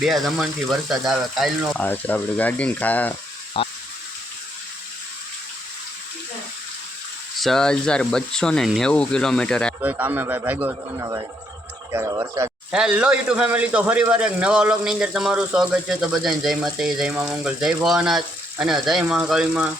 બે જમણથી વરસાદ આવે કાલનો. આ છે આપણી ગાડીને ખા છ હજાર બસો ને નેવું કિલોમીટર કામે ભાઈ ભાગ્યો છું ને ભાઈ ત્યારે વરસાદ. હેલો યુટ્યુબ ફેમિલી તો ફરી વાર એક નવા વ્લોગની અંદર તમારું સ્વાગત છે. તો બધાને જય માતા જય મા મંગળ જય ભવાનાથ અને જય મહાકાળીમાં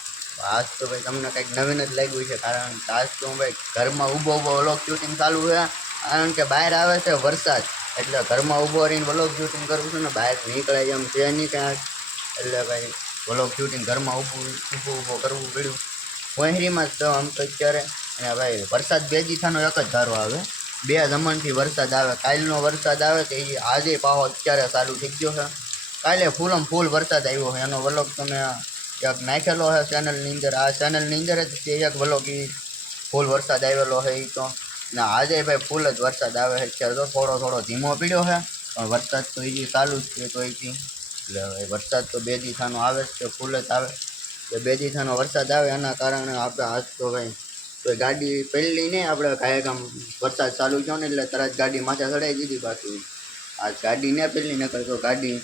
આજ તો ભાઈ તમને કંઈક નવીન જ લાગ્યું છે કારણ કે આજ તો હું ભાઈ ઘરમાં ઊભો ઊભો વ્લોગ શૂટિંગ ચાલુ છે કારણ કે બહાર આવે છે વરસાદ. એટલે ઘરમાં ઊભો રહીને વ્લોગ શૂટિંગ કરું છું ને બહાર નીકળે એમ છે નહીં કાંઈ. એટલે ભાઈ વ્લોગ શૂટિંગ ઘરમાં ઊભું ઊભું, ઊભો કરવું પડ્યું. કોહેરીમાં જ આમ તો અત્યારે. અને ભાઈ વરસાદ બે દીથાનો એક જ ધારો આવે. બે દમણથી વરસાદ આવે. કાલનો વરસાદ આવે તો એ આજે પાહો અત્યારે ચાલુ થઈ ગયો છે. કાલે ફૂલમ ફૂલ વરસાદ આવ્યો છે. એનો વ્લોગ તમે એક નાખેલો છે ચેનલની અંદર. આ ચેનલની અંદર જ એક વ્લોગ એ ફૂલ વરસાદ આવેલો છે એ તો. ને આજે ભાઈ ફૂલ જ વરસાદ આવે છે. અત્યારે તો થોડો થોડો ધીમો પીડ્યો છે, પણ વરસાદ તો એ ચાલુ જ છે તો એથી એટલે હવે વરસાદ તો બે દીથાનો આવે જ છે ફૂલ જ આવે. એટલે બે દીથાનો વરસાદ આવે, એના કારણે આપણે આજ તો ભાઈ કોઈ ગાડી પહેલી નહીં, આપણે ગાયક આમ વરસાદ ચાલુ થયો ને એટલે તરત ગાડી માથા ચડાવી દીધી બાકી. આજ ગાડી ને પહેલી નકર તો ગાડી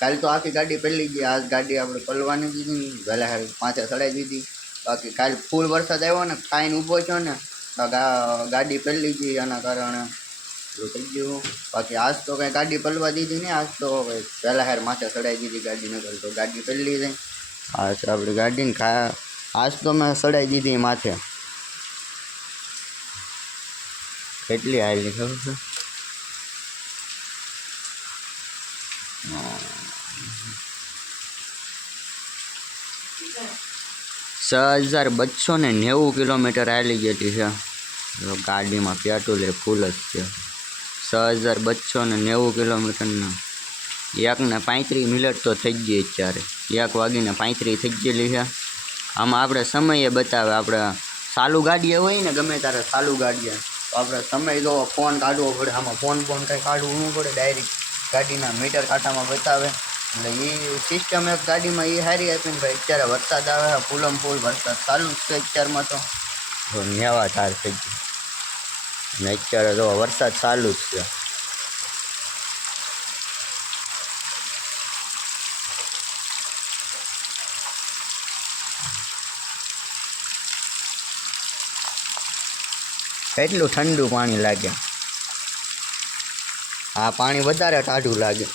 કાલ તો આખી ગાડી પહેલી ગઈ, આજ ગાડી આપણે પલવાની દીધી વહેલા માથે ચડાવી દીધી. બાકી કાલ ફૂલ વરસાદ આવ્યો ને ખાઈને ઊભો થયો ને ગાડી પહેલી ગઈ એના કારણે. પેલું થઈ ગયું. બાકી આજ તો કાંઈ ગાડી પલવા દીધી નહીં. આજ તો પહેલાં હેર માથે ચડાવી દીધી ગાડી નગર તો ગાડી પહેલી થઈ આ છે આપણી ગાડીને ખા આજ તો મેં ચડાવી દીધી માથે. કેટલી આવેલી ખબર છે? છ હજાર બસો ને નેવું કિલોમીટર હાલી ગયેલી છે. ગાડીમાં પેટ્રોલ એ ફૂલ જ છે. છ હજાર બસો ને નેવું કિલોમીટરના. એકને પાંત્રીસ મિનિટ તો થઈ ગઈ અત્યારે. એક વાગીને પાંત્રીસ થઈ ગયેલી છે. આમાં આપણે સમયે બતાવે, આપણે ચાલુ ગાડીએ હોય ને ગમે ત્યારે ચાલુ ગાડીએ, તો આપણે સમય તો ફોન કાઢવો પડે. આમાં ફોન ફોન કંઈ કાઢવું ન પડે ડાયરેક્ટ ગાડીના મીટર કાંટામાં બતાવે. એટલે એ સિસ્ટમ એક ગાડીમાં એ સારી હતી ને ભાઈ અત્યારે વરસાદ આવે છે ફૂલમ ફૂલ વરસાદ ચાલુ જ છે અત્યારમાં તો. નેવા તાર થઈ ગયું ને અત્યારે તો વરસાદ ચાલુ જ છે. કેટલું ઠંડુ પાણી લાગે. આ પાણી વધારે ટાઢું લાગે.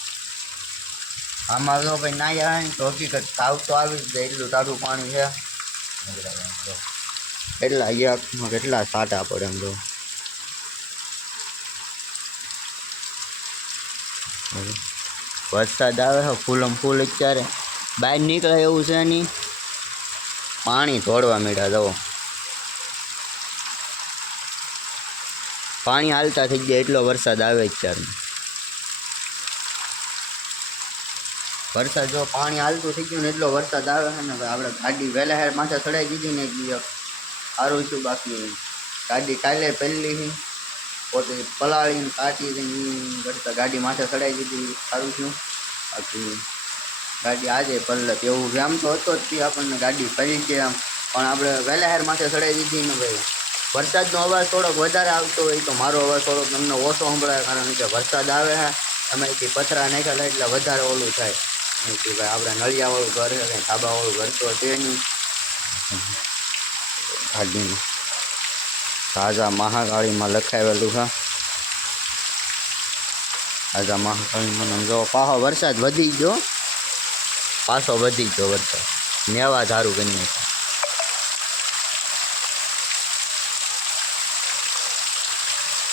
આમાં જો ભાઈ ના આવે ને તો હકીકત તાવ તો આવી જાય, એટલું તારું પાણી છે. એટલા એકમાં કેટલા સાટા પડે એમ જો. વરસાદ આવે છે ફૂલમ ફૂલ અત્યારે. બહાર નીકળે એવું છે નહીં. પાણી તોડવા મીઠા જવો પાણી હાલતા થઈ ગયા, એટલો વરસાદ આવે અત્યારે વરસાદ જો પાણી હાલતું થઈ ગયું ને એટલો વરસાદ આવે છે ને આપણે ગાડી વહેલા હેર માથે ચડાવી દીધી ને ગયો સારું છું બાકી ગાડી કાલે પહેલી પોતે પલાળીને કાચી કરતા ગાડી માથે ચડાવી દીધી સારું છું બાકી ગાડી આજે પલ્લત એવું આમ તો હતો જ આપણને ગાડી પડી છે આમ પણ આપણે વહેલા હેર માથે ચડાવી દીધી ને ભાઈ, વરસાદનો અવાજ થોડોક વધારે આવતો હોય તો મારો અવાજ થોડોક તમને ઓછો સંભળાય, કારણ કે વરસાદ આવે છે, એમાંથી પથરા નાખેલા એટલે વધારે ઓલું થાય. આપણે નળિયાવાળું ઘર અને ધાબાવાળું ઘર તો છે નહીં. ગાડીનું તાજા મહાકાળીમાં લખાવેલું છે. રાજા મહાકાળીમાં આમ જો, પાછો વરસાદ વધી ગયો. પાછો વધી ગયો વરસાદ. નેવા ધારું કરી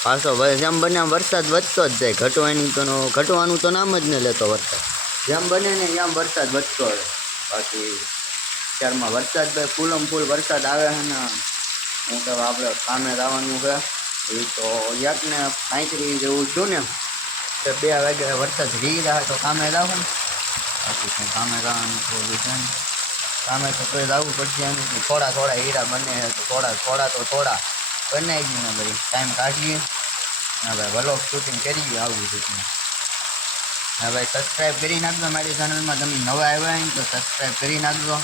પાછો જેમ બને વરસાદ વધતો જ જાય. ઘટવાની તો ઘટવાનું તો નામ જ ન લેતો વરસાદ. જેમ બને ને એમ વરસાદ વધતો રહે. બાકી અત્યારમાં વરસાદ ભાઈ ફૂલમ ફૂલ વરસાદ આવે છે ને, હું તો આપણે કામે જવાનું છે. એ તો એકને પાંત્રીસ જેવું છું ને, તો બે વાગે વરસાદ રી જાય તો કામે જાવ ને બાકી કંઈ કામે જવાનું થોડું છે ને કામે તો કોઈ જવું પડશે એમ કે થોડા થોડા હીરા બને છે તો થોડા થોડા તો થોડા. બનાવી દઈએ ને ભાઈ, ટાઈમ કાઢીએ. હા ભાઈ વલોગ શૂટિંગ કરીએ આવું રીતનું હા ભાઈ સબસ્ક્રાઈબ કરી નાખજો મારી ચેનલમાં તમે નવા આવ્યા હોય તો સબસ્ક્રાઈબ કરી નાખજો.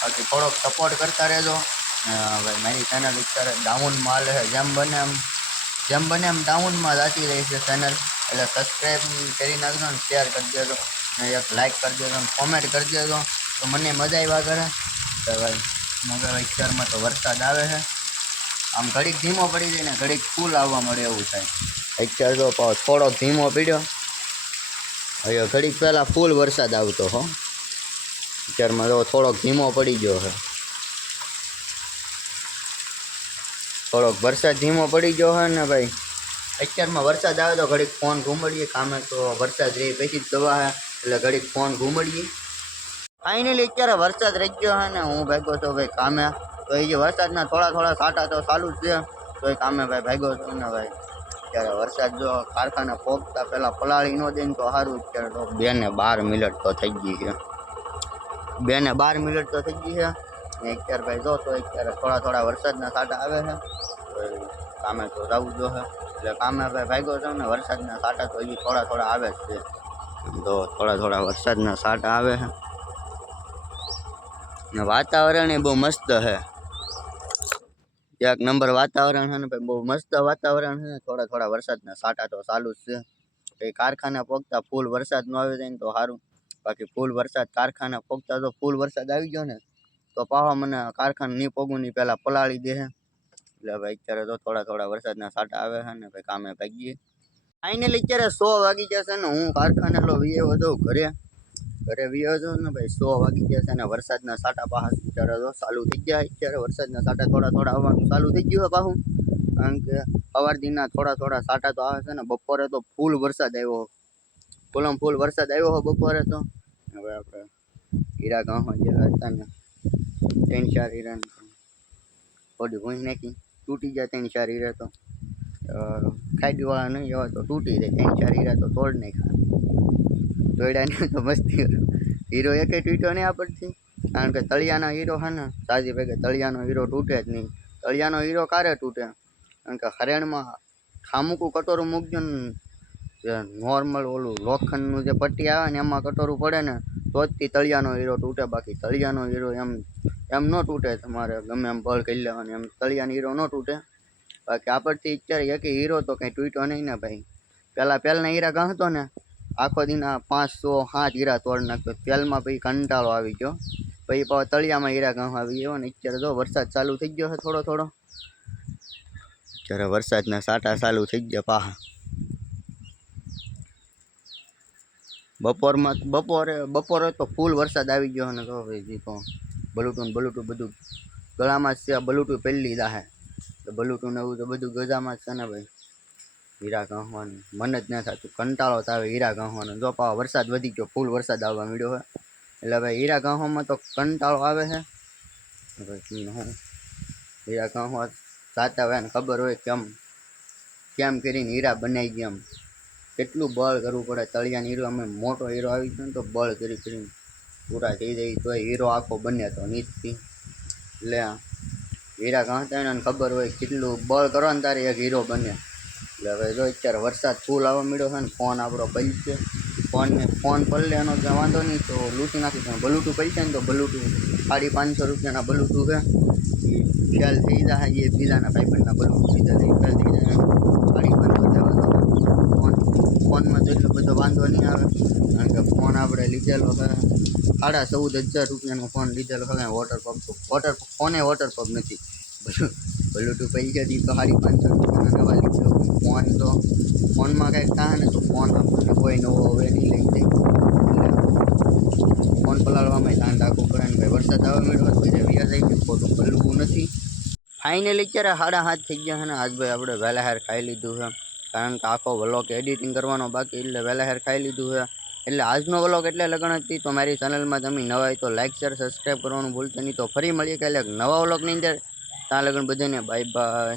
બાકી થોડોક સપોર્ટ કરતા રહેજો. હવે મારી ચેનલ અત્યારે ડાઉનમાં હાલે છે. જેમ બને એમ, જેમ બને એમ ડાઉનમાં જાતી રહી છે ચેનલ એટલે સબસ્ક્રાઈબ કરી નાખજો ને શેર કરી દેજો. ને એક લાઇક કરી દેજો અને કોમેન્ટ કરી દેજો. તો મને મજા આવ્યા કરે તો ભાઈ મગર અત્યારમાં તો વરસાદ આવે છે. આમ ઘડીક ધીમો પડી જાય ને ઘડીક ફૂલ આવવા મળે એવું થાય. અત્યારે તો થોડોક ધીમો પડ્યો. હવે ઘડીક પહેલાં ફૂલ વરસાદ આવતો હો. અત્યારમાં તો થોડોક ધીમો પડી ગયો છે થોડોક વરસાદ ધીમો પડી ગયો છે ને ભાઈ. અત્યારમાં વરસાદ આવે તો ઘડીક ફોન ઘૂમડીએ, કામે તો વરસાદ રહી પછી જ દવા હે, એટલે ઘડીક ફોન ઘૂમડીએ. ફાઇનલી અત્યારે વરસાદ રહી ગયો હે ને, હું ભાગ્યો તો ભાઈ કામે. તો એ જે વરસાદના થોડા થોડા સાટા તો ચાલુ જ છે. તો એ કામે ભાઈ ભાગ્યો છું ને ભાઈ. ત્યારે વરસાદ જો કારખાને પોગતા પહેલાં પલાળી ન દે ને તો સારું અત્યારે તો બે ને બાર મિનિટ તો થઈ ગઈ છે. બે ને બાર મિનિટ તો થઈ ગઈ છે. ને અત્યારે ભાઈ જો તો અત્યારે થોડા થોડા વરસાદના સાટા આવે છે. કામે તો જવું જો છે. એટલે કામે ભાઈ ભાગ્યો છે ને વરસાદના સાટા તો હજી થોડા થોડા આવે જ છે. તો થોડા થોડા વરસાદના સાટા આવે છે. ને વાતાવરણ એ બહુ મસ્ત છે. એક નંબર વાતાવરણ છે ને ભાઈ, બહુ મસ્ત વાતાવરણ છે થોડા થોડા વરસાદના સાટા તો ચાલુ જ છે. એ કારખાના પોગતા ફૂલ વરસાદ ન આવી જાય ને તો સારું બાકી ફૂલ વરસાદ કારખાના પોગતા તો ફૂલ વરસાદ આવી ગયો ને, તો પાવા મને કારખાને નહીં પોગું નહીં પહેલાં પલાળી દે એટલે ભાઈ અત્યારે તો થોડા થોડા વરસાદના સાટા આવે છે ને ભાઈ કામે ભાગીએ. ફાઇનલી અત્યારે સો વાગી જશે ને, હું કારખાને લો વીએ વધુ ઘરે. ઘરે હતો ને ભાઈ, સો વાગી છે ને વરસાદના સાટા પાછા બિચારા તો ચાલુ થઈ ગયા અત્યારે વરસાદના સાટા થોડા થોડા આવવાનું ચાલુ થઈ ગયું પાછું કારણ કે સવાર દિનના થોડા થોડા સાટા તો આવે છે ને, બપોરે તો ફૂલ વરસાદ આવ્યો ફૂલમ ફૂલ વરસાદ આવ્યો બપોરે તો. હવે આપણે હીરા ગામમાં ગયેલા હતા ને, ત્રણ ચાર હીરા થોડી ભૂંજ નાખી. તૂટી જાય ત્રણ ચાર હીરા તો. ખાઈડીવાળા નહીં હોય તો તૂટી જાય. ત્રણ ચાર હીરા તો તોડ નાખ્યા. તોડ્યા તો મસ્તી હીરો એકે તૂટ્યો નહીં આપણથી કારણ કે તળિયાનો હીરો છે ને, સાજી ભેગે તળિયાનો હીરો તૂટે જ નહીં. તળિયાનો હીરો ક્યારે તૂટે? કારણ કે હરેણમાં ખામુકું કટોરું મૂકજો ને નોર્મલ ઓલું લોખંડનું જે પટ્ટી આવે ને, એમાં કટોરું પડે ને તો જ તળિયાનો હીરો તૂટે. બાકી તળિયાનો હીરો એમ એમ ન તૂટે તમારે, ગમે એમ બળ કરી લેવાનું, એમ તળિયાનો હીરો ન તૂટે. બાકી આપણથી અત્યારે એક હીરો તો કંઈ તૂટ્યો નહીં ને ભાઈ. પહેલાં પહેલાંના હીરા ગણતો ને આખો દિના પાંચસો સાત હીરા તોડ નાખતો. તેલમાં પછી કંટાળો આવી ગયો. પછી તળિયામાં હીરા ગામ આવી ગયો ને અત્યારે જો વરસાદ ચાલુ થઈ ગયો છે થોડો થોડો. અત્યારે વરસાદના સાટા ચાલુ થઈ ગયા પાહા. બપોરમાં બપોરે બપોરે તો ફૂલ વરસાદ આવી ગયો અને તો ભાઈ તો બલુટું ને બધું ગળામાં જ છે. બલુટું પહેલી દાહે. તો બલુટું એવું તો બધું ગજામાં જ છે ને ભાઈ. હીરા ગણવાનું મન જ ના થતું. કંટાળો આવે હીરા ગણવાનો જો પાવા વરસાદ વધી ગયો, ફૂલ વરસાદ આવવા મળ્યો છે. એટલે ભાઈ હીરા ગણવામાં તો કંટાળો આવે છે. હીરા ગણવા સાતા હોય ને ખબર હોય કેમ કેમ કરીને હીરા બનાવી ગયા એમ. કેટલું બળ કરવું પડે? તળિયાનો હીરો, અમે મોટો હીરો આવી ગયો ને તો બળ કરી કરીને પૂરા થઈ જાય. તો હીરો આખો બને તો નીચથી. એટલે હીરા ગાંઠતા એને ખબર હોય કેટલું બળ કરો ને તારે એક હીરો બને. એટલે હવે જો અત્યારે વરસાદ ફૂલ આવવા મળ્યો છે ને ફોન આપણો પલટશે ફોનને ફોન પલળે એનો ત્યાં વાંધો નહીં, તો લૂંટી નાખી પણ બલુટું પલટે ને તો બલુટું સાડી પાંચસો રૂપિયાના બલુટું છે. એ ફેલ થઈ જાય, એ બીજાના ભાઈબંધના બલુટું બીજા લઈ ફેલ થઈ જાય. સાડી પાંચસો લેવાનો ફોન ફોનમાં તો એટલો બધો વાંધો નહીં આવે. કારણ કે ફોન આપણે લીધેલો છે, સાડા ચૌદ હજાર રૂપિયાનો ફોન લીધેલો છે વોટર પંપ વોટર ફોને વોટર પંપ નથી. બધું બ્લૂટૂથ જતી તો સાડી પાંચસો રૂપિયાના નવા લીધો. ફોન તો ફોનમાં કાંઈક થાય ને તો ફોન આપણને કોઈ નવો હવે નહીં લઈ જાય. ફોન પલાળવામાં ધ્યાન રાખવું પડે ને ભાઈ. વરસાદ આવે મેળવા તો વ્યાજ આવી ગયું ખોટું પલવું નથી. ફાઇનલી અત્યારે સાડા હાથ થઈ ગયા છે ને. આજ ભાઈ આપણે વહેલા હેર ખાઈ લીધું છે. કારણ કે આખો વ્લોગ એડિટિંગ કરવાનો બાકી એટલે વહેલા હેર ખાઈ લીધું છે. એટલે આજનો વ્લોગ એટલે લગન હતી. તો મારી ચેનલમાં તમે નવા તો લાઇક શેર સબસ્ક્રાઈબ કરવાનું ભૂલતા નહીં. તો ફરી મળીએ કાલે નવા વ્લોગની અંદર. ત્યાં લગન બધાને બાય બાય